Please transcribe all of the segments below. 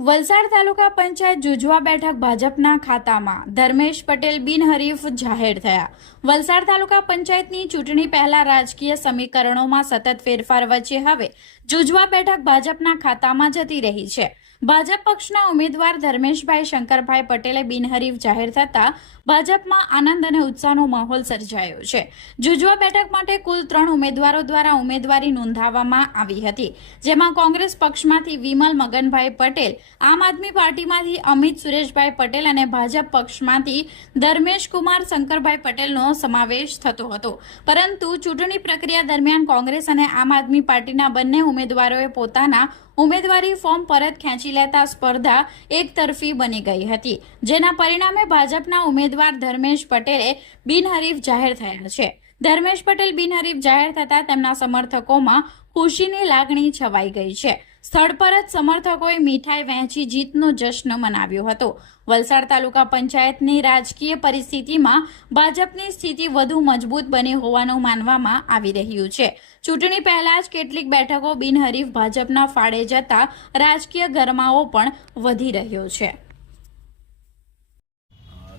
વલસાડ તાલુકા પંચાયત જુજવા બેઠક ભાજપના ખાતામાં ધર્મેશ પટેલ બિનહરીફ જાહેર થયા। વલસાડ તાલુકા પંચાયતની ચૂંટણી પહેલા રાજકીય સમીકરણોમાં સતત ફેરફાર વચ્ચે હવે જુજવા બેઠક ભાજપના ખાતામાં જતી રહી છે। ભાજપ પક્ષના ઉમેદવાર ધર્મેશભાઈ શંકરભાઈ પટેલે બિનહરીફ જાહેર થતા ભાજપમાં આનંદ અને ઉત્સાહનો માહોલ સર્જાયો છે। જુજવા બેઠક માટે કુલ 3 ઉમેદવારો દ્વારા ઉમેદવારી નોંધાવવામાં આવી હતી, જેમાં કોંગ્રેસ પક્ષમાંથી વિમલ મગનભાઈ પટેલ, આમ આદમી પાર્ટીમાંથી અમિત સુરેશભાઈ પટેલ અને ભાજપ પક્ષમાંથી ધર્મેશ કુમાર શંકરભાઈ પટેલનો સમાવેશ થતો હતો। પરંતુ ચૂંટણી પ્રક્રિયા દરમિયાન કોંગ્રેસ અને આમ આદમી પાર્ટીના બંને ઉમેદવારોએ પોતાના ઉમેદવારી ફોર્મ પરત ખેંચી લેતા સ્પર્ધા એકતરફી બની ગઈ હતી, જેના પરિણામે ભાજપના ઉમેદવાર ધર્મેશ પટેલે બિનહરીફ જાહેર થયા છે। ધર્મેશ પટેલ બિનહરીફ જાહેર થતા તેમના સમર્થકોમાં ખુશીની લાગણી છવાઈ ગઈ છે। સ્થળ પર જ સમર્થકોએ મીઠાઈ વહેંચી જીતનો જશ્ન મનાવ્યો હતો। વલસાડ તાલુકા પંચાયતની રાજકીય પરિસ્થિતિમાં ભાજપની સ્થિતિ વધુ મજબૂત બની હોવાનું માનવામાં આવી રહ્યું છે। ચૂંટણી પહેલા જ કેટલીક બેઠકો બિનહરીફ ભાજપના ફાળે જતા રાજકીય ગરમાવો પણ વધી રહ્યો છે।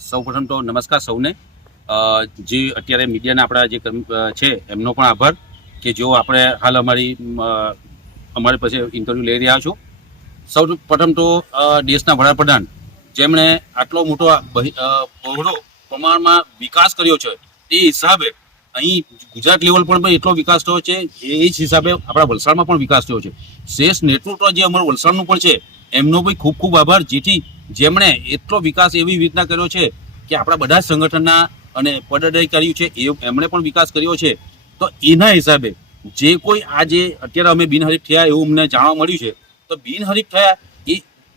સૌપ્રથમ તો નમસ્કાર સૌને। જે અત્યારે મીડિયાના આપણા જે છે એમનો પણ આભાર કે જો આપણે હાલ અમારી પાસે ઇન્ટરવ્યૂ લઈ રહ્યા છો। સૌ પ્રથમ તો દેશના વડાપ્રધાન જેમણે આટલો મોટો બહોળો પ્રમાણમાં વિકાસ કર્યો છે તે હિસાબે અહીં ગુજરાત લેવલ પર પણ એટલો વિકાસ થયો છે, એ જ હિસાબે આપણા વલસાડમાં પણ વિકાસ થયો છે। શેષ નેતૃત્વ જે અમારું વલસાડનું પણ છે એમનો પણ ખૂબ ખૂબ આભાર, જેથી જેમણે એટલો વિકાસ એવી રીતના કર્યો છે કે આપણા બધા સંગઠનના અને પદાધિકારીઓ છે એમણે પણ વિકાસ કર્યો છે। તો એના હિસાબે જે કોઈ આજે અત્યારે અમે બિનહરીફ થયા એવું અમને જાણવા મળ્યું છે, તો બિનહરીફ થયા એ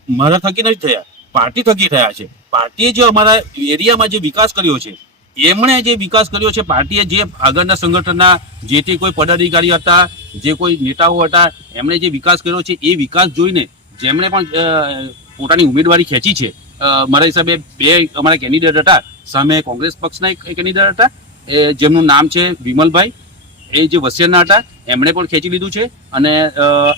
મારા થકી નથી થયા, પાર્ટી થકી થયા છે। પાર્ટીએ જે અમારા એરિયામાં જે વિકાસ કર્યો છે, એમણે જે વિકાસ કર્યો છે, પાર્ટીએ જે આગળના સંગઠનના જે તે કોઈ પદાધિકારી હતા, જે કોઈ નેતાઓ હતા, એમણે જે વિકાસ કર્યો છે એ વિકાસ જોઈને જેમણે પણ પોતાની ઉમેદવારી ખેંચી છે, મારા હિસાબે 2 અમારા કેન્ડિડેટ હતા, સામે કોંગ્રેસ પક્ષના એક કેન્ડિડેટ હતા જેમનું નામ છે વિમલભાઈ, એ જે વસિયાના હતા એમણે પણ ખેંચી લીધું છે, અને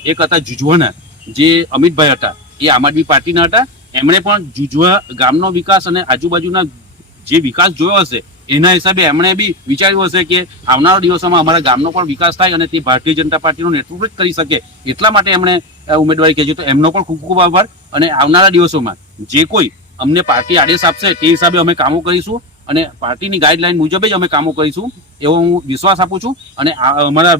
એક હતા જુજવાના જે અમિતભાઈ હતા, એ આમ આદમી પાર્ટીના હતા, એમણે પણ જુજવા ગામનો વિકાસ અને આજુબાજુના જે વિકાસ જોયો હશે એના હિસાબે એમણે બી વિચાર્યું હશે કે આવનારા દિવસોમાં અમારા ગામનો પણ વિકાસ થાય અને તે ભારતીય જનતા પાર્ટીનું નેતૃત્વ કરી શકે, એટલા માટે એમણે ઉમેદવારી ખેંચી। તો એમનો પણ ખૂબ ખૂબ આભાર, અને આવનારા દિવસોમાં જે કોઈ અમને પાર્ટી આદેશ આપશે તે હિસાબે અમે કામો કરીશું અને પાર્ટીની ગાઈડલાઈન મુજબ જ અમે કામો કરીશું એવો હું વિશ્વાસ આપું છું। અને અમારા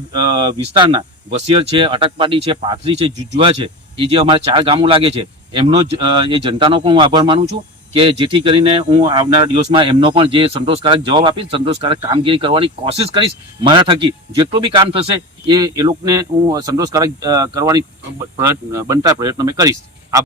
વિસ્તારના વસિયર છે, અટકપાડી છે, પાથરી છે, જુજવા છે, એ જે અમારા 4 ગામો લાગે છે એમનો એ જનતાનો પણ હું આભાર માનું છું કે જેથી કરીને હું આવનારા દિવસમાં એમનો પણ જે સંતોષકારક જવાબ આપીશ, સંતોષકારક કામગીરી કરવાની કોશિશ કરીશ। મારા થકી જેટલું બી કામ થશે એ લોકોને હું સંતોષકારક કરવાની બનતા પ્રયત્ન મેં કરીશ।